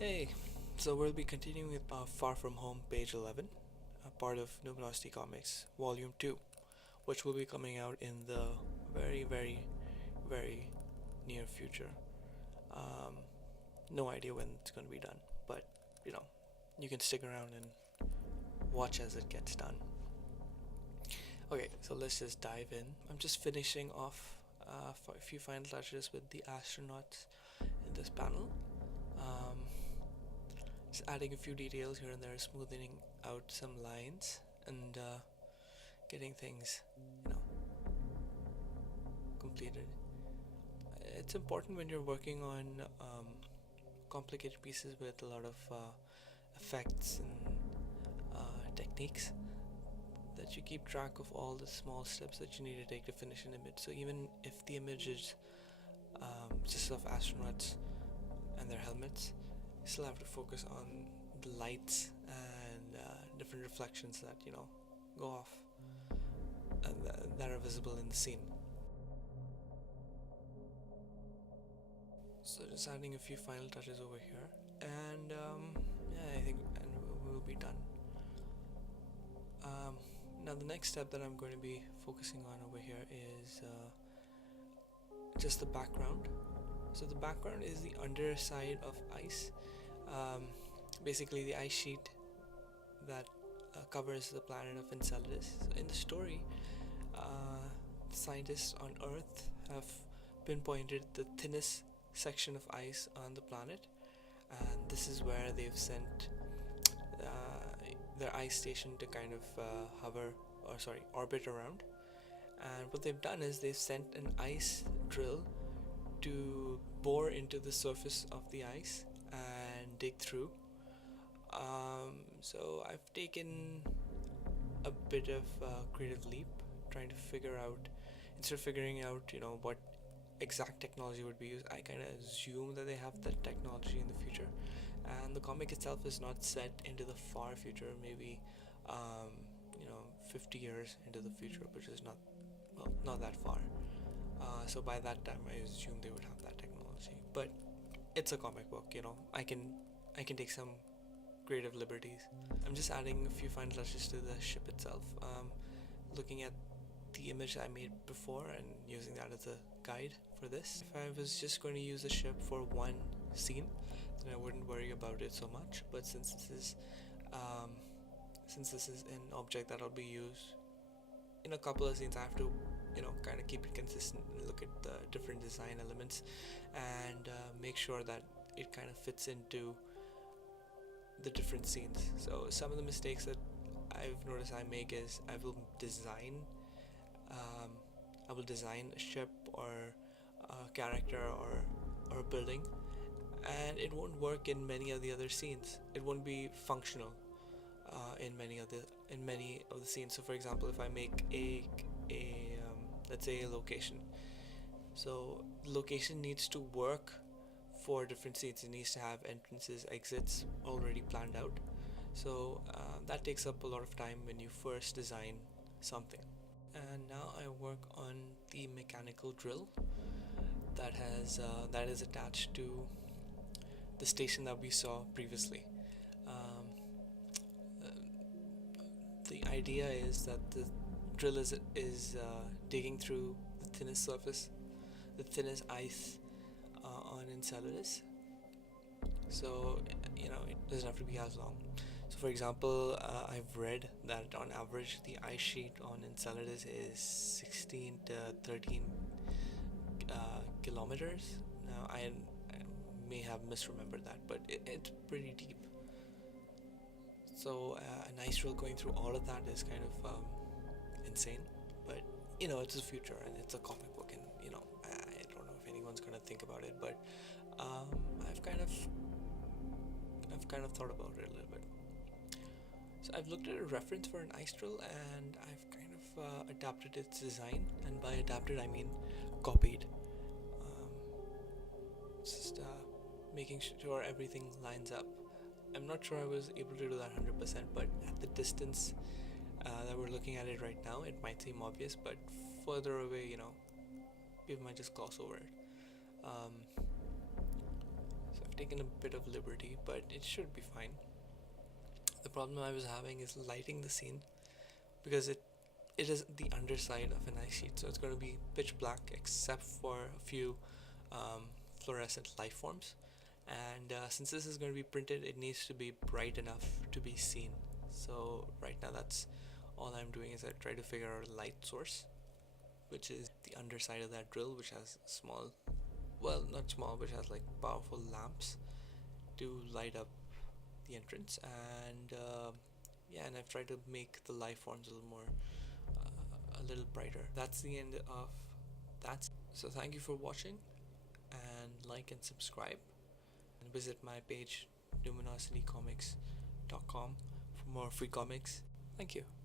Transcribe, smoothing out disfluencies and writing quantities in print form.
Hey, so we'll be continuing with Far From Home, page 11, a part of Numinosity Comics, Volume 2, which will be coming out in the very, very, very near future. Um, no idea when it's going to be done, but you know, you can stick around and watch as it gets done. Okay, so let's just dive in. I'm just finishing off a few final touches with the astronauts in this panel. Um, Just adding a few details here and there, smoothing out some lines, and getting things, you know, completed. It's important when you're working on complicated pieces with a lot of effects and techniques that you keep track of all the small steps that you need to take to finish an image. So even if the image is just of astronauts and their helmets, you still have to focus on the lights and different reflections that go off and that are visible in the scene. So just adding a few final touches over here, and yeah, I think and we'll be done. Now the next step that I'm going to be focusing on over here is just the background. So the background is the underside of ice, basically the ice sheet that covers the planet of Enceladus. So in the story, scientists on Earth have pinpointed the thinnest section of ice on the planet, and this is where they've sent their ice station to kind of orbit around. And what they've done is they've sent an ice drill to bore into the surface of the ice and dig through. So I've taken a bit of creative leap, trying to figure out, instead of figuring out, what exact technology would be used, I kind of assume that they have that technology in the future. And the comic itself is not set into the far future, maybe, 50 years into the future, which is not that far. So by that time, I assume they would have that technology. But it's a comic book, I can take some creative liberties. I'm just adding a few final touches to the ship itself. Looking at the image I made before and using that as a guide for this. If I was just going to use the ship for one scene, then I wouldn't worry about it so much. But since this is an object that'll be used in a couple of scenes, I have to kind of keep it consistent and look at the different design elements and make sure that it kind of fits into the different scenes. So some of the mistakes that I've noticed I make is I will design a ship or a character or a building, and it won't work in many of the other scenes. It won't be functional in many of the scenes. So for example, if I make a let's say a location, so location needs to work for different scenes. It needs to have entrances, exits already planned out. So that takes up a lot of time when you first design something. And now I work on the mechanical drill that is attached to the station that we saw previously. Um, uh, the idea is that the drill is digging through the thinnest surface, the thinnest ice on Enceladus. So it doesn't have to be as long. So for example, I've read that on average the ice sheet on Enceladus is 16 to 13 kilometers. Now I may have misremembered that, but it's pretty deep. So an ice drill going through all of that is kind of insane. But it's the future and it's a comic book, and I don't know if anyone's gonna think about it, but I've kind of thought about it a little bit. So I've looked at a reference for an ice drill, and I've kind of adapted its design, and by adapted I mean copied. Um, just making sure everything lines up. I'm not sure I was able to do that 100%, but at the distance that we're looking at it right now, it might seem obvious, but further away, people might just gloss over it. So I've taken a bit of liberty, but it should be fine. The problem I was having is lighting the scene, because it is the underside of an ice sheet, so it's going to be pitch black except for a few fluorescent life forms. And since this is going to be printed, it needs to be bright enough to be seen. So right now, that's all I'm doing, is I try to figure out a light source, which is the underside of that drill, which has small, well, not small, which has like powerful lamps to light up the entrance. And yeah, and I've tried to make the life forms a little more, a little brighter. That's the end of that. So thank you for watching, and like and subscribe, and visit my page numinositycomics.com for more free comics. Thank you.